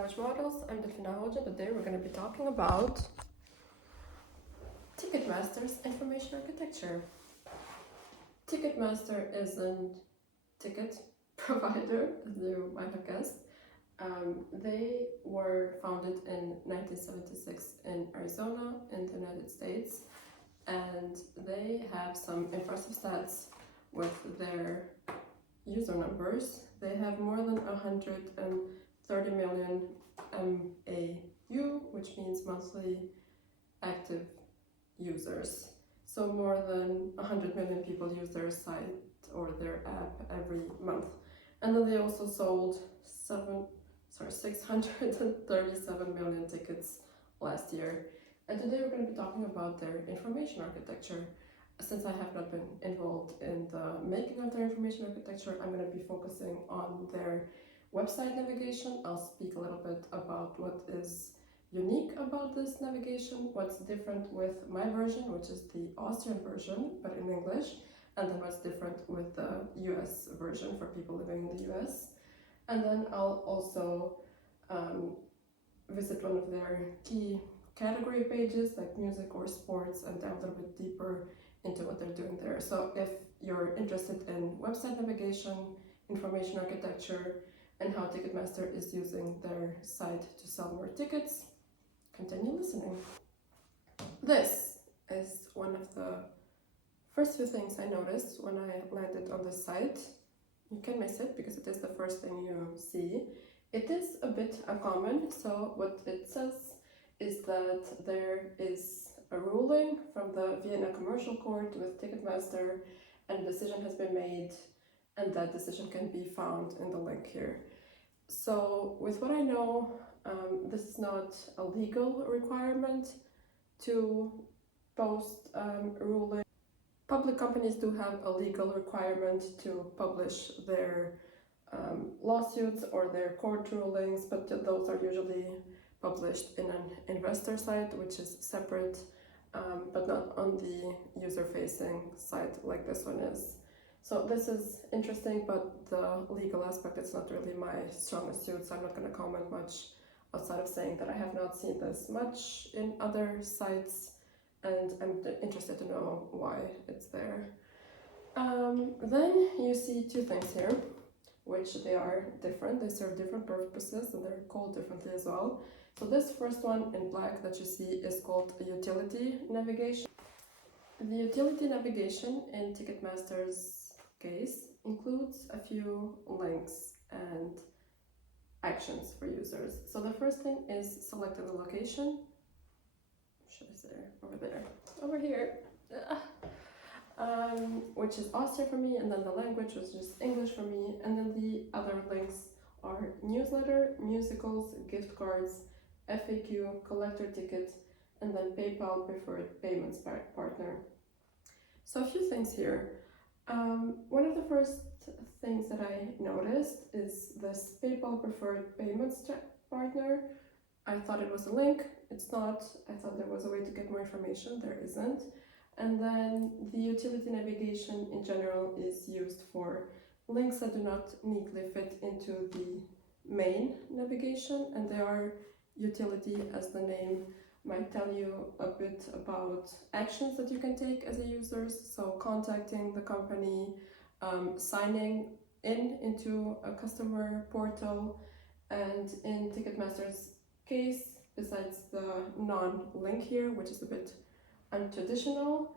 Language Models. I'm Delfina Hoja. Today we're going to be talking about Ticketmaster's information architecture. Ticketmaster isn't ticket provider, as you might have guessed. They were founded in 1976 in Arizona in the United States, and they have some impressive stats with their user numbers. They have more than 130 million MAU, which means monthly active users. So more than 100 million people use their site or their app every month. And then they also sold 637 million tickets last year. And today we're going to be talking about their information architecture. Since I have not been involved in the making of their information architecture, I'm going to be focusing on their website navigation. I'll speak a little bit about what is unique about this navigation, what's different with my version, which is the Austrian version, but in English, and then what's different with the US version for people living in the US. And then I'll also visit one of their key category pages like music or sports and dive a little bit deeper into what they're doing there. So if you're interested in website navigation, information architecture, and how Ticketmaster is using their site to sell more tickets, continue listening. This is one of the first few things I noticed when I landed on the site. You can miss it because it is the first thing you see. It is a bit uncommon, so what it says is that there is a ruling from the Vienna Commercial Court with Ticketmaster, and a decision has been made, and that decision can be found in the link here. So with what I know, this is not a legal requirement to post ruling. Public companies do have a legal requirement to publish their lawsuits or their court rulings, but those are usually published in an investor site, which is separate, but not on the user-facing site like this one is. So this is interesting, but the legal aspect is not really my strongest suit, so I'm not going to comment much outside of saying that I have not seen this much in other sites, and I'm interested to know why it's there. Then you see two things here, which they are different. They serve different purposes and they're called differently as well. So this first one in black that you see is called utility navigation. The utility navigation in Ticketmaster's case includes a few links and actions for users. So the first thing is selecting the location. Should I say over there? Over here. Which is Austria for me, and then the language was just English for me, and then the other links are newsletter, musicals, gift cards, FAQ, collector ticket, and then PayPal preferred payments partner. So a few things here. One of the first things that I noticed is this PayPal preferred payments partner. I thought it was a link. It's not. I thought there was a way to get more information. There isn't. And then the utility navigation in general is used for links that do not neatly fit into the main navigation, and they are utility, as the name might tell you a bit about actions that you can take as a user. So contacting the company, signing into a customer portal, and in Ticketmaster's case, besides the non-link here, which is a bit untraditional,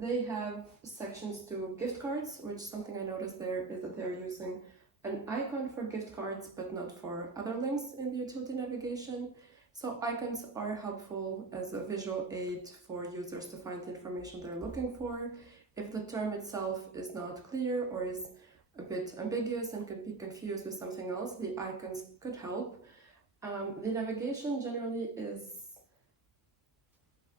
they have sections to gift cards, which something I noticed there is that they're using an icon for gift cards, but not for other links in the utility navigation. So icons are helpful as a visual aid for users to find the information they're looking for. If the term itself is not clear or is a bit ambiguous and could be confused with something else, the icons could help. The navigation generally is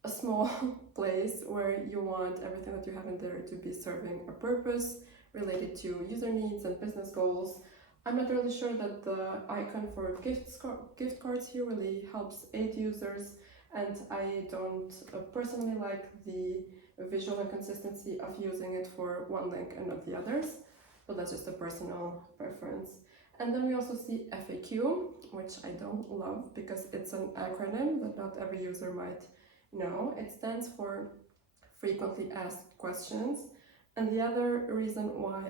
a small place where you want everything that you have in there to be serving a purpose related to user needs and business goals. I'm not really sure that the icon for gift cards here really helps aid users, and I don't personally like the visual inconsistency of using it for one link and not the others, but that's just a personal preference. And then we also see FAQ, which I don't love because it's an acronym that not every user might know. It stands for frequently asked questions. And the other reason why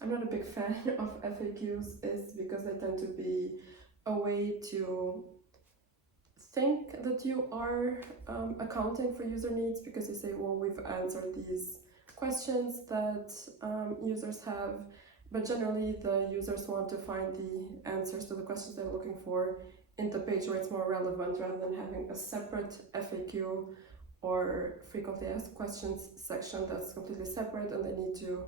I'm not a big fan of FAQs is because they tend to be a way to think that you are accounting for user needs, because you say, well, we've answered these questions that users have, but generally the users want to find the answers to the questions they're looking for in the page where it's more relevant, rather than having a separate FAQ or frequently asked questions section that's completely separate and they need to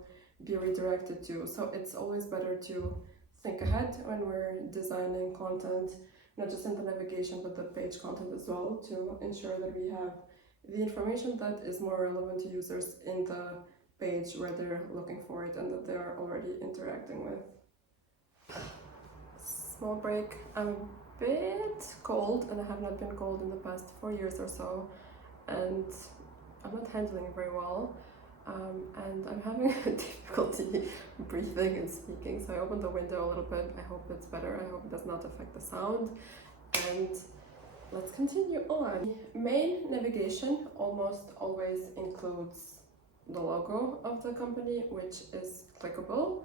be redirected to. So it's always better to think ahead when we're designing content, not just in the navigation but the page content as well, to ensure that we have the information that is more relevant to users in the page where they're looking for it and that they're already interacting with. Small break. I'm a bit cold, and I have not been cold in the past 4 years or so, and I'm not handling it very well, and I'm having difficulty breathing and speaking, so I opened the window a little bit. I hope it's better. I hope it does not affect the sound, and let's continue on. Main navigation almost always includes the logo of the company, which is clickable,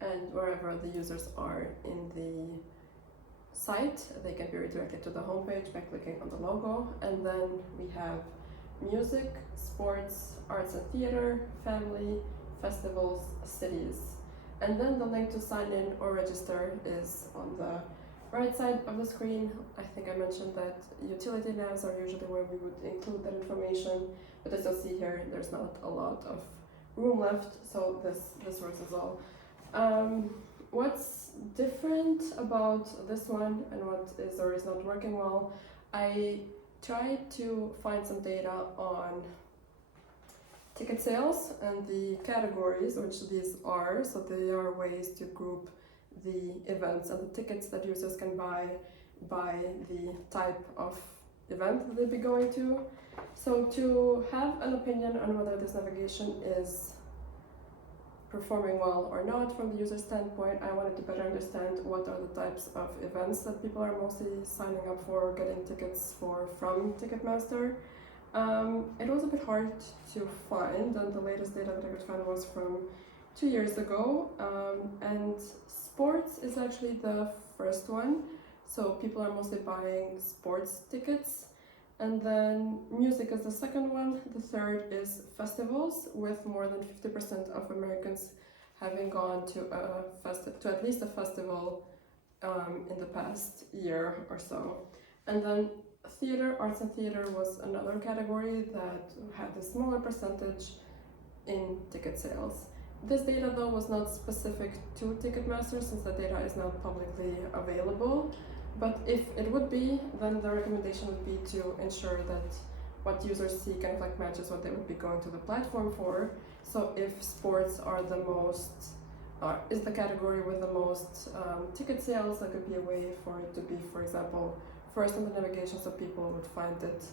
and wherever the users are in the site, they can be redirected to the homepage by clicking on the logo. And then we have music, sports, arts and theater, family, festivals, cities. And then the link to sign in or register is on the right side of the screen. I think I mentioned that utility navs are usually where we would include that information, but as you'll see here, there's not a lot of room left, so this works as well. What's different about this one and what is or is not working well, I tried to find some data on ticket sales and the categories which these are. So they are ways to group the events and the tickets that users can buy by the type of event that they'll be going to. So to have an opinion on whether this navigation is performing well or not from the user standpoint, I wanted to better understand what are the types of events that people are mostly signing up for or getting tickets for from Ticketmaster. It was a bit hard to find, and the latest data that I could find was from 2 years ago, and sports is actually the first one. So people are mostly buying sports tickets. And then music is the second one. The third is festivals, with more than 50% of Americans having gone to at least a festival in the past year or so. And then theater, arts and theater was another category that had a smaller percentage in ticket sales. This data though was not specific to Ticketmaster, since the data is not publicly available. But if it would be, then the recommendation would be to ensure that what users see kind of like matches what they would be going to the platform for. So if sports are the most, is the category with the most ticket sales, that could be a way for it to be, for example, first on the navigation, so people would find it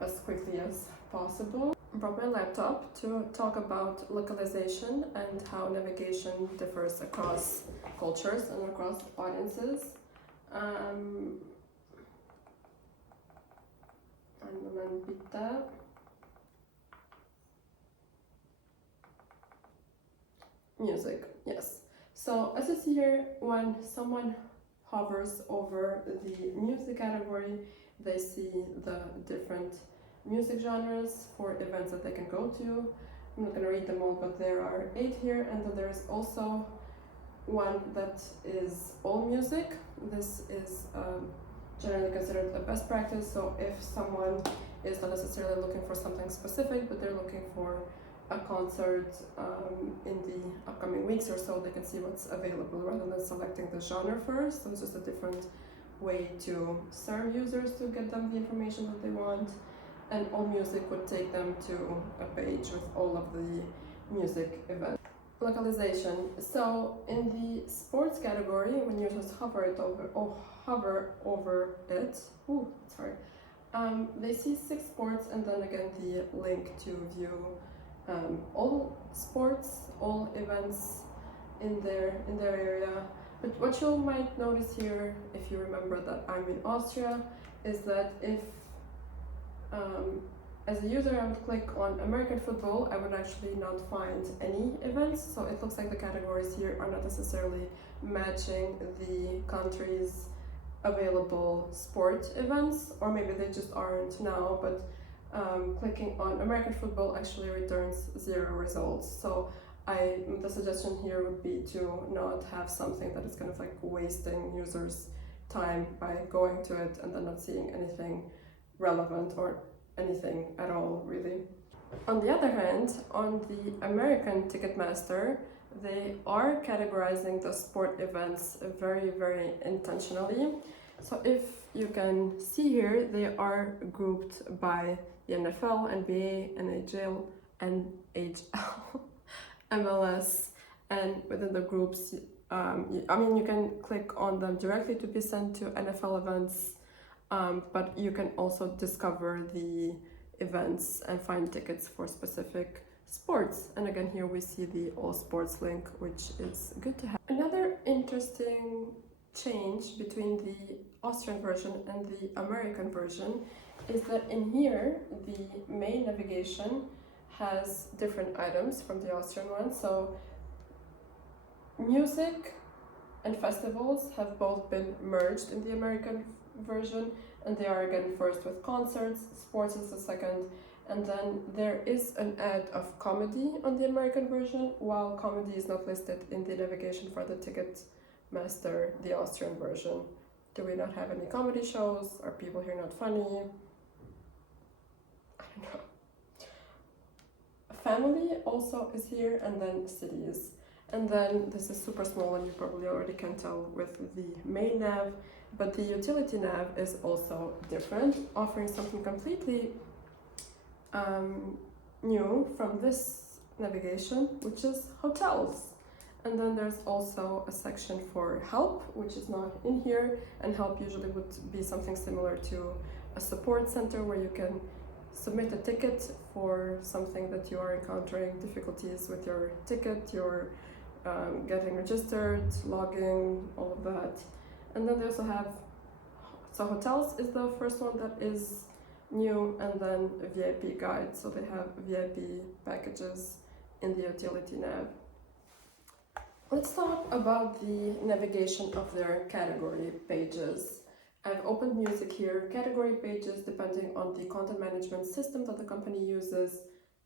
as quickly as possible. I brought my laptop to talk about localization and how navigation differs across cultures and across audiences. Music, yes. So as you see here, when someone hovers over the music category, they see the different music genres for events that they can go to. I'm not going to read them all, but there are 8 here, and then there is also one that is all music. This is generally considered a best practice, so if someone is not necessarily looking for something specific, but they're looking for a concert in the upcoming weeks or so, they can see what's available rather than selecting the genre first. So it's just a different way to serve users to get them the information that they want. And all music would take them to a page with all of the music events. Localization. So in the sports category, when you just hover over it, they see 6 sports, and then again the link to view all sports, all events in their area. But what you might notice here, if you remember that I'm in Austria, is that if as a user I would click on American football, I would actually not find any events. So it looks like the categories here are not necessarily matching the country's available sport events, or maybe they just aren't now, but clicking on American football actually returns 0 results. So the suggestion here would be to not have something that is kind of like wasting users' time by going to it and then not seeing anything relevant or anything at all, really. On the other hand, on the American Ticketmaster, they are categorizing the sport events very, very intentionally. So if you can see here, they are grouped by the NFL, NBA, NHL, NHL, MLS, and within the groups, you can click on them directly to be sent to NFL events, but you can also discover the events and find tickets for specific sports. And again, here we see the all sports link, which is good to have. Another interesting change between the Austrian version and the American version is that in here, the main navigation has different items from the Austrian one. So music and festivals have both been merged in the American version, and they are again first with concerts, sports is the second, and then there is an ad of comedy on the American version, while comedy is not listed in the navigation for the Ticketmaster, the Austrian version. Do we not have any comedy shows? Are people here not funny? I don't know. Family also is here, and then cities. And then this is super small, and you probably already can tell with the main nav, but the utility nav is also different, offering something completely new from this navigation, which is hotels. And then there's also a section for help, which is not in here, and help usually would be something similar to a support center where you can submit a ticket for something that you are encountering difficulties with your ticket, you're getting registered, logging, all of that. And then they also have, so hotels is the first one that is new, and then a VIP guide. So they have VIP packages in the utility nav. Let's talk about the navigation of their category pages. I've opened music here. Category pages, depending on the content management system that the company uses.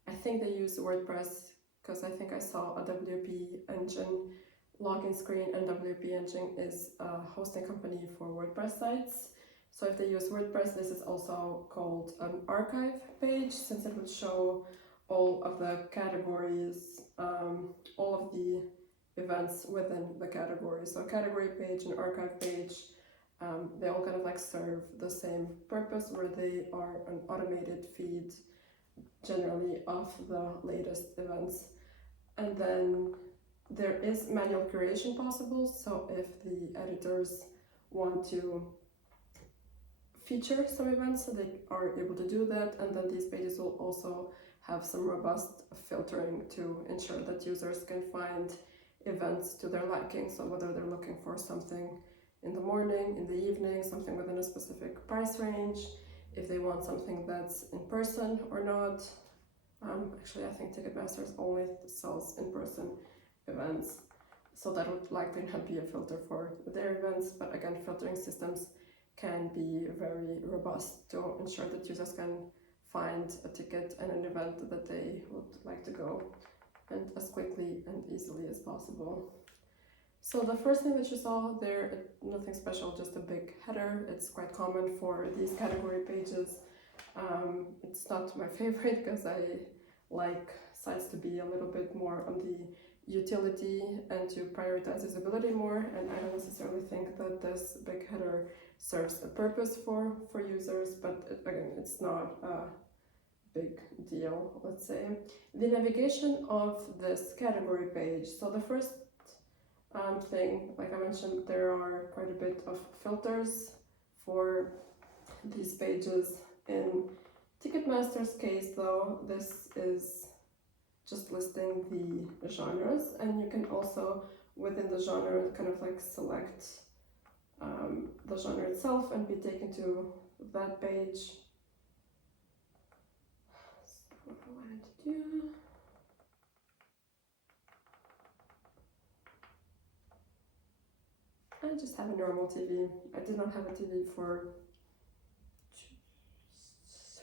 I think they use WordPress, because I think I saw a WP Engine login screen, and WP Engine is a hosting company for WordPress sites. So if they use WordPress, this is also called an archive page, since it would show all of the categories, all of the events within the category. So category page and archive page, they all kind of like serve the same purpose, where they are an automated feed generally of the latest events. And then there is manual curation possible, so if the editors want to feature some events, so they are able to do that. And then these pages will also have some robust filtering to ensure that users can find events to their liking. So whether they're looking for something in the morning, in the evening, something within a specific price range, if they want something that's in person or not. Actually, I think Ticketmaster only sells in-person events, so that would likely not be a filter for their events. But again, filtering systems can be very robust to ensure that users can find a ticket and an event that they would like to go, and as quickly and easily as possible. So the first thing that you saw there, nothing special, just a big header. It's quite common for these category pages. It's not my favorite, because I like sites to be a little bit more on the utility and to prioritize visibility more, and I don't necessarily think that this big header serves a purpose for users, but again, it's not a big deal, let's say. The navigation of this category page. So the first thing, like I mentioned, there are quite a bit of filters for these pages. In Ticketmaster's case, though, this is just listing the genres, and you can also within the genre, kind of like select the genre itself and be taken to that page. So what I wanted to do. I just have a normal TV. I did not have a TV for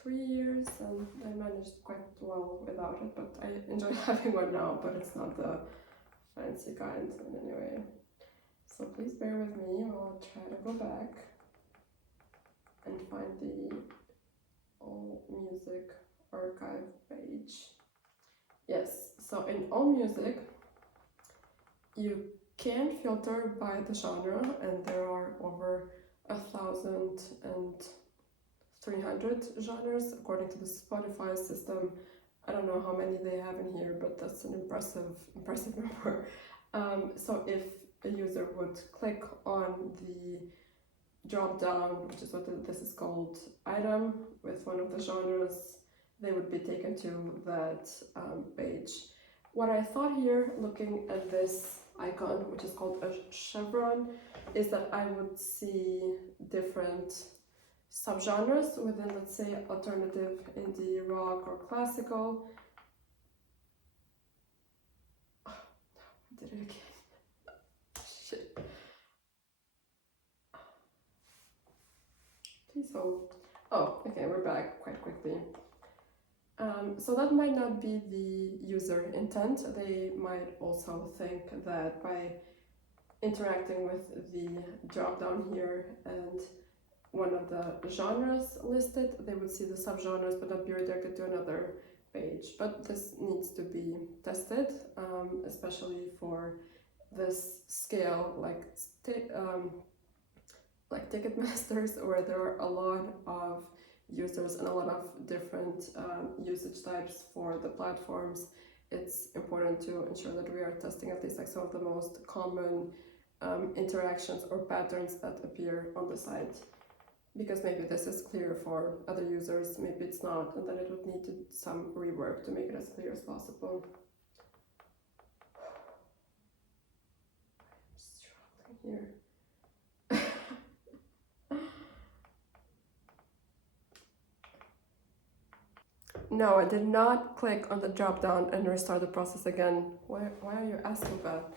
3 years and I managed quite well without it, but I enjoy having one now, but it's not the fancy kind in any way. So please bear with me while I try to go back and find the All Music archive page. Yes, so in All Music, you can filter by the genre, and there are over 1,300 genres according to the Spotify system. I don't know how many they have in here, but that's an impressive number. So if a user would click on the drop down, which is what this is called, item with one of the genres, they would be taken to that page. What I thought here, looking at this icon, which is called a chevron, is that I would see different subgenres within, let's say, alternative, indie, rock, or classical. Oh, no, I did it again. Shit. Please hold. Oh, okay, we're back quite quickly. So that might not be the user intent. They might also think that by interacting with the drop down here and one of the genres listed, they would see the subgenres but not be redirected to another page. But this needs to be tested, especially for this scale, like Ticketmasters, where there are a lot of users and a lot of different usage types for the platforms. It's important to ensure that we are testing at least like some of the most common interactions or patterns that appear on the site, because maybe this is clear for other users, maybe it's not, and then it would need some rework to make it as clear as possible. I'm struggling here. No, I did not click on the drop down and restart the process again. Why are you asking that?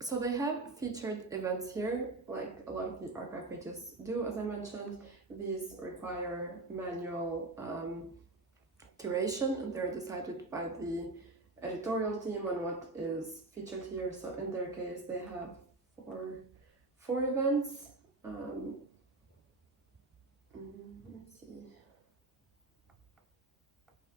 So they have featured events here, like a lot of the archive pages do, as I mentioned. These require manual curation, and they're decided by the editorial team on what is featured here. So in their case, they have four events. Let's see.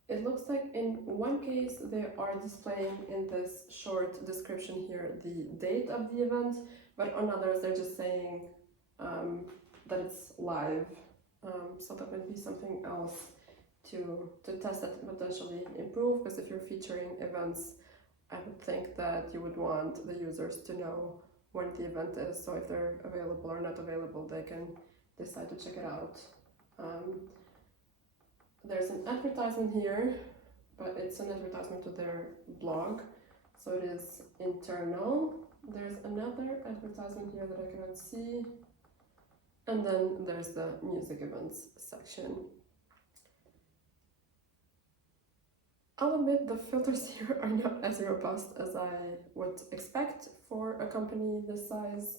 It looks like in one case they are displaying in this short description here the date of the event, but on others they're just saying that it's live. So that would be something else to test that and potentially improve, because if you're featuring events, I would think that you would want the users to know when the event is, so if they're available or not available, they can decide to check it out. There's an advertisement here, but it's an advertisement to their blog, so it is internal. There's another advertisement here that I cannot see, and then there's the music events section. I'll admit the filters here are not as robust as I would expect for a company this size.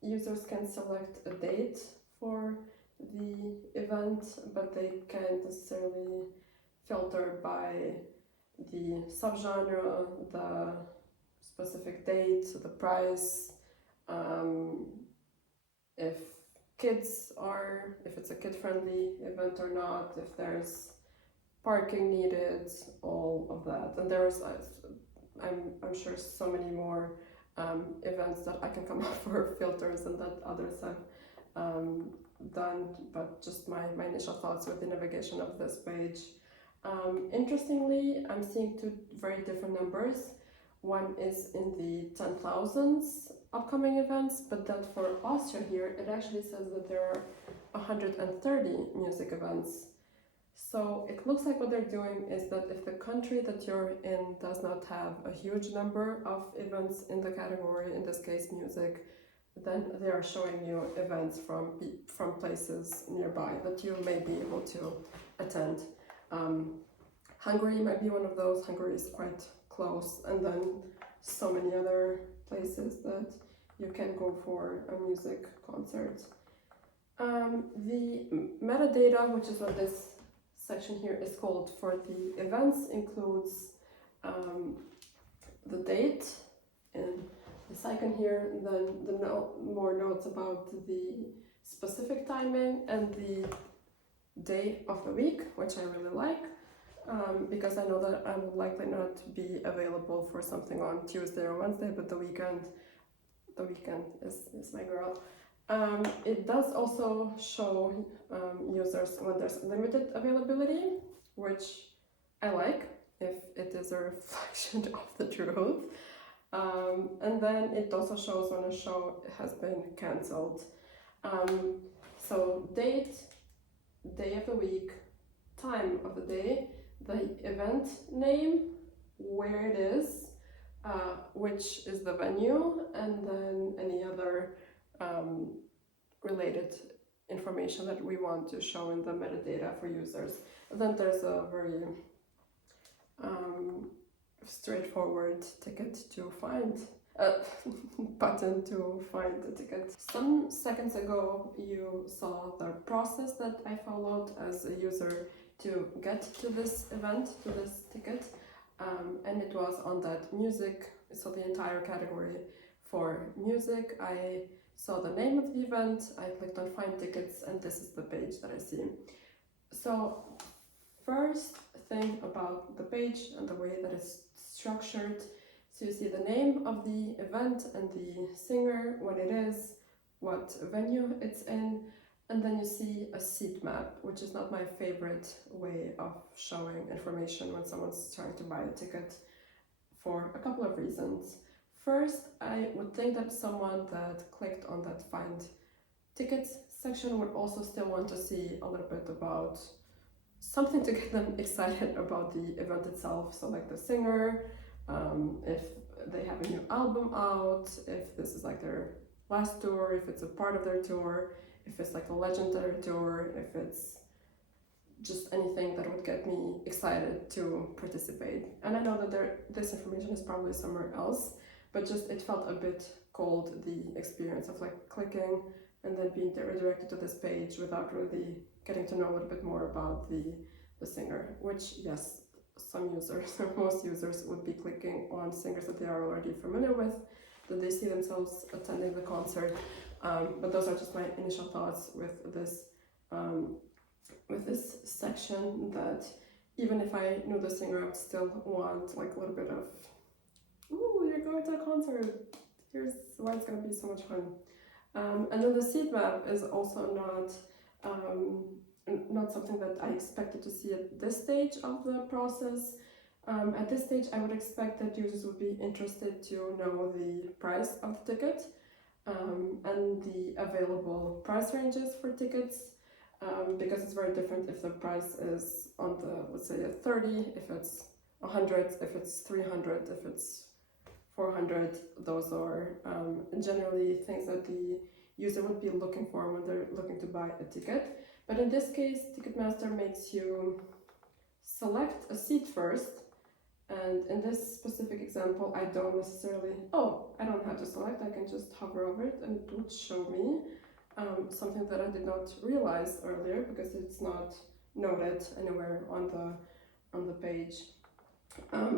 Users can select a date for the event, but they can't necessarily filter by the subgenre, the specific date, the price, if it's a kid-friendly event or not, if there's parking needed, all of that. And there's, I'm sure, so many more events that I can come up for filters and that others have done, but just my initial thoughts with the navigation of this page. Interestingly, I'm seeing two very different numbers. One is in the 10,000s upcoming events, but that for Austria here, it actually says that there are 130 music events. So it looks like what they're doing is that if the country that you're in does not have a huge number of events in the category, in this case music, then they are showing you events from places nearby that you may be able to attend. Hungary might be one of those. Hungary is quite close, and then so many other places that you can go for a music concert. The metadata, which is what this section here is called for the events, includes the date in this icon here, then the more notes about the specific timing and the day of the week, which I really like, because I know that I will likely not be available for something on Tuesday or Wednesday, but the weekend is my girl. It does also show users when there's limited availability, which I like if it is a reflection of the truth. And then it also shows when a show has been cancelled. So date, day of the week, time of the day, the event name, where it is, which is the venue, and then any other related information that we want to show in the metadata for users. And then there's a very straightforward ticket to find, button to find the ticket. Some seconds ago you saw the process that I followed as a user to get to this event, to this ticket, and it was on that music, so the entire category for music. I saw the name of the event, I clicked on find tickets, and this is the page that I see. So first thing about the page and the way that it's structured, so you see the name of the event and the singer, when it is, what venue it's in, and then you see a seat map, which is not my favorite way of showing information when someone's trying to buy a ticket, for a couple of reasons. First, I would think that someone that clicked on that find tickets section would also still want to see a little bit about something to get them excited about the event itself. So like the singer, if they have a new album out, if this is like their last tour, if it's a part of their tour, if it's like a legendary tour, if it's just anything that would get me excited to participate. And I know that this information is probably somewhere else, but just it felt a bit cold, the experience of like clicking and then being redirected to this page without really getting to know a little bit more about the singer, which yes, some users or most users would be clicking on singers that they are already familiar with, that they see themselves attending the concert. But those are just my initial thoughts with this section, that even if I knew the singer, I would still want like a little bit of, ooh, you're going to a concert, here's why it's going to be so much fun. And then the seat map is also not something that I expected to see at this stage of the process. At this stage, I would expect that users would be interested to know the price of the ticket and the available price ranges for tickets, because it's very different if the price is on the, let's say, at 30, if it's 100, if it's 300, if it's 400. Those are generally things that the user would be looking for when they're looking to buy a ticket. But in this case, Ticketmaster makes you select a seat first. And in this specific example, I don't necessarily, I don't have to select, I can just hover over it and it would show me something that I did not realize earlier because it's not noted anywhere on the page.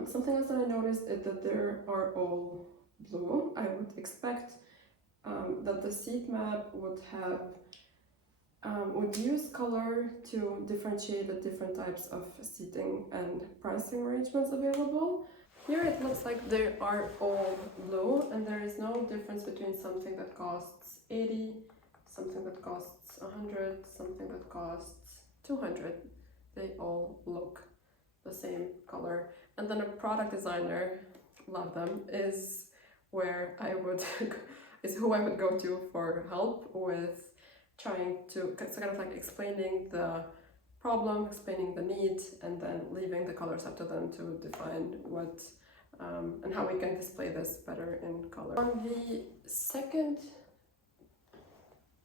Something else that I noticed is that there are all blue. I would expect that the seat map would have would use color to differentiate the different types of seating and pricing arrangements available. Here it looks like they are all blue and there is no difference between something that costs 80, something that costs 100, something that costs 200. They all look the same color. And then a product designer, love them, is where I would is who I would go to for help with trying to kind of like explaining the problem, explaining the need, and then leaving the colors up to them to define what and how we can display this better in color. On the second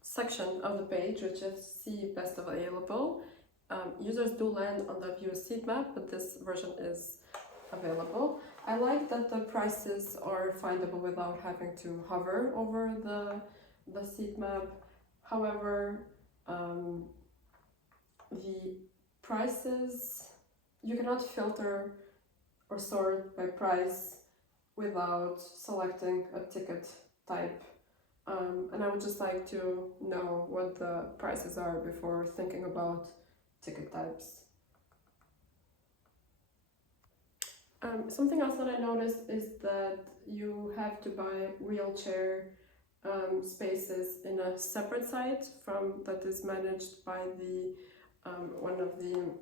section of the page, which is See Best Available, users do land on the View Seat Map, but this version is available. I like that the prices are findable without having to hover over the seat map. However, the prices, you cannot filter or sort by price without selecting a ticket type. And I would just like to know what the prices are before thinking about ticket types. Something else that I noticed is that you have to buy wheelchair spaces in a separate site from that is managed by the one of the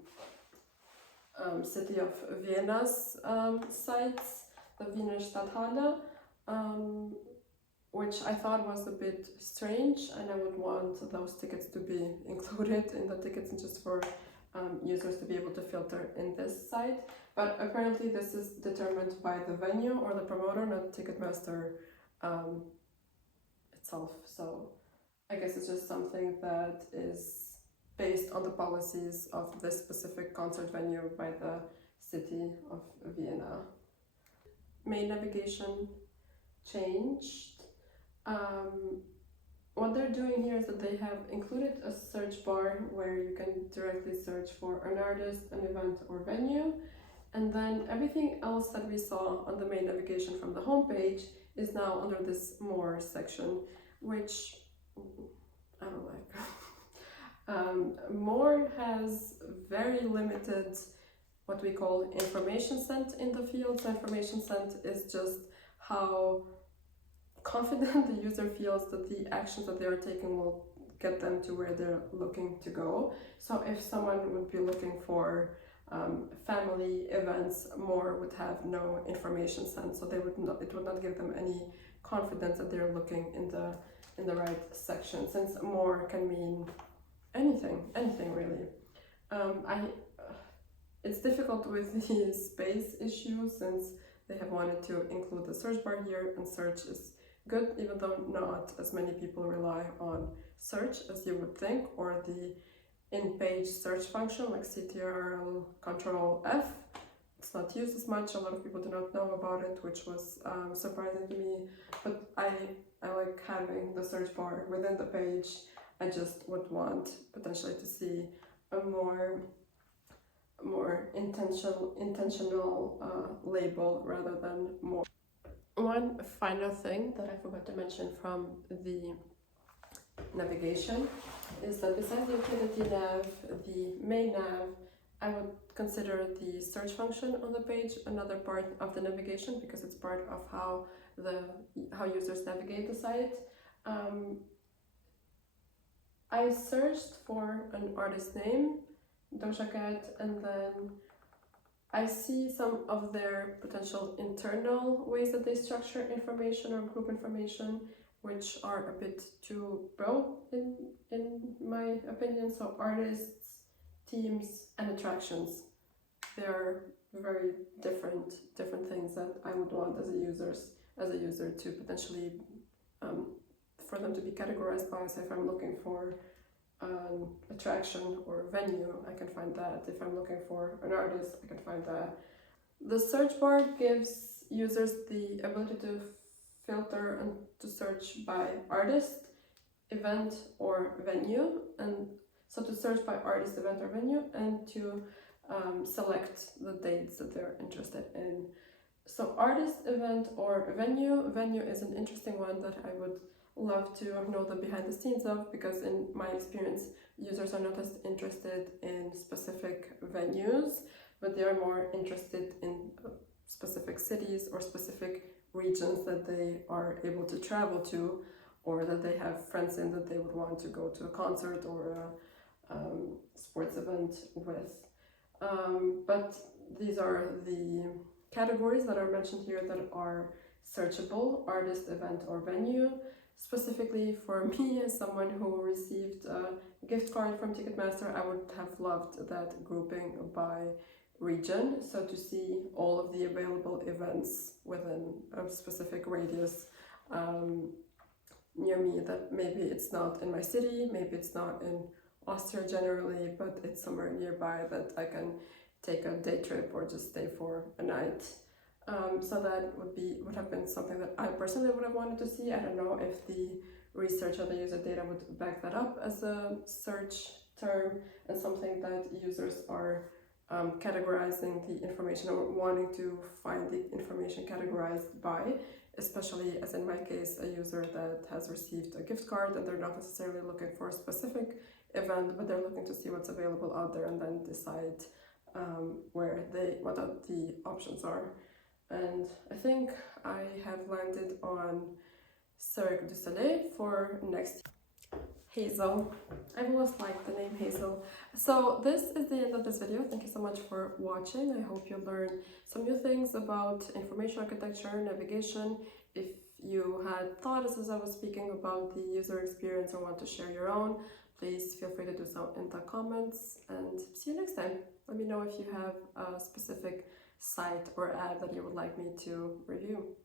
city of Vienna's sites, the Wiener Stadthalle, which I thought was a bit strange, and I would want those tickets to be included in the tickets and just for users to be able to filter in this site. But apparently this is determined by the venue or the promoter, not Ticketmaster itself. So I guess it's just something that is based on the policies of this specific concert venue by the city of Vienna. Main navigation changed. What they're doing here is that they have included a search bar where you can directly search for an artist, an event, or venue. And then everything else that we saw on the main navigation from the homepage is now under this More section, which I don't like. More has very limited what we call information sent in the fields. Information sent is just how confident the user feels that the actions that they are taking will get them to where they're looking to go. So if someone would be looking for family events, More would have no information sent, so it would not give them any confidence that they're looking in the right section, since More can mean anything really. It's difficult with the space issue, since they have wanted to include the search bar here, and search is good, even though not as many people rely on search as you would think, or the in-page search function like Ctrl Control F. It's not used as much. A lot of people do not know about it, which was surprising to me. But I like having the search bar within the page. I just would want potentially to see a more intentional label rather than more. One final thing that I forgot to mention from the navigation is that besides the utility nav, the main nav, I would consider the search function on the page another part of the navigation, because it's part of how users navigate the site. I searched for an artist name, Doja Cat, and then I see some of their potential internal ways that they structure information or group information, which are a bit too broad in my opinion. So artists, teams, and attractions, they're very different things that I would want as a user to potentially for them to be categorized by. So if I'm looking for an attraction or venue, I can find that. If I'm looking for an artist, I can find that. The search bar gives users the ability to filter and to search by artist, event, or venue, and so to search by artist, event, or venue, and to select the dates that they're interested in. So artist, event, or venue. Venue is an interesting one that I would love to know the behind the scenes of, because in my experience users are not as interested in specific venues, but they are more interested in specific cities or specific regions that they are able to travel to, or that they have friends in that they would want to go to a concert or a sports event with. But these are the categories that are mentioned here that are searchable artist, event, or venue. Specifically for me, as someone who received a gift card from Ticketmaster, I would have loved that grouping by region, so to see all of the available events within a specific radius near me, that maybe it's not in my city, maybe it's not in Austria generally, but it's somewhere nearby that I can take a day trip or just stay for a night. So that would have been something that I personally would have wanted to see. I don't know if the research of the user data would back that up as a search term and something that users are categorizing the information or wanting to find the information categorized by, especially as in my case, a user that has received a gift card and they're not necessarily looking for a specific event, but they're looking to see what's available out there and then decide what the options are. And I think I have landed on Cirque du Soleil for next year. Hazel. I've always liked the name Hazel. So this is the end of this video. Thank you so much for watching. I hope you learned some new things about information architecture, navigation. If you had thoughts as I was speaking about the user experience or want to share your own, please feel free to do so in the comments, and see you next time. Let me know if you have a specific site or ad that you would like me to review.